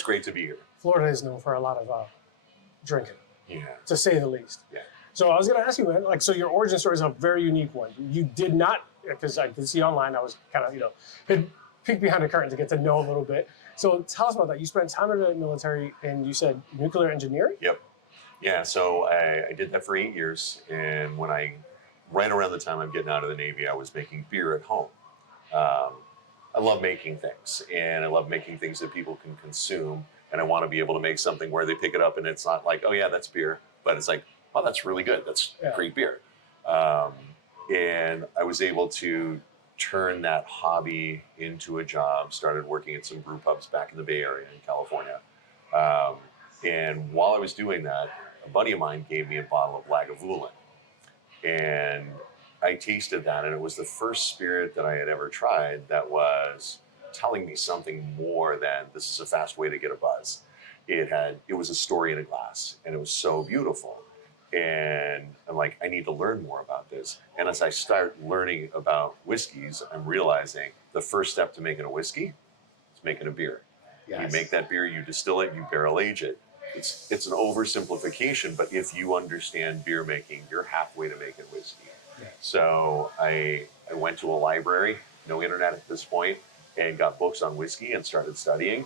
It's great to be here. Florida is known for a lot of drinking, Yeah. to say the least. Yeah. So I was going to ask you, man, like, so your origin story is a very unique one. You did not, because I could see online, I was kind of, had peeked behind the curtain to get to know a little bit. So tell us about that. You spent time in the military, and you said nuclear engineering? Yep. Yeah, so I did that for 8 years, and right around the time I'm getting out of the Navy, I was making beer at home. I love making things, and I love making things that people can consume, and I want to be able to make something where they pick it up and it's not like, oh yeah, that's beer, but it's like, oh, that's really good. That's great beer. And I was able to turn that hobby into a job, started working at some brew pubs back in the Bay Area in California. And while I was doing that, a buddy of mine gave me a bottle of Lagavulin. And I tasted that, and it was the first spirit that I had ever tried that was telling me something more than this is a fast way to get a buzz. It was a story in a glass, and it was so beautiful. And I'm like, I need to learn more about this. And as I start learning about whiskeys, I'm realizing the first step to making a whiskey is making a beer. Yes. You make that beer, you distill it, you barrel age it. It's an oversimplification, but if you understand beer making, you're halfway to making whiskey. Yeah. So I went to a library, no internet at this point, and got books on whiskey and started studying.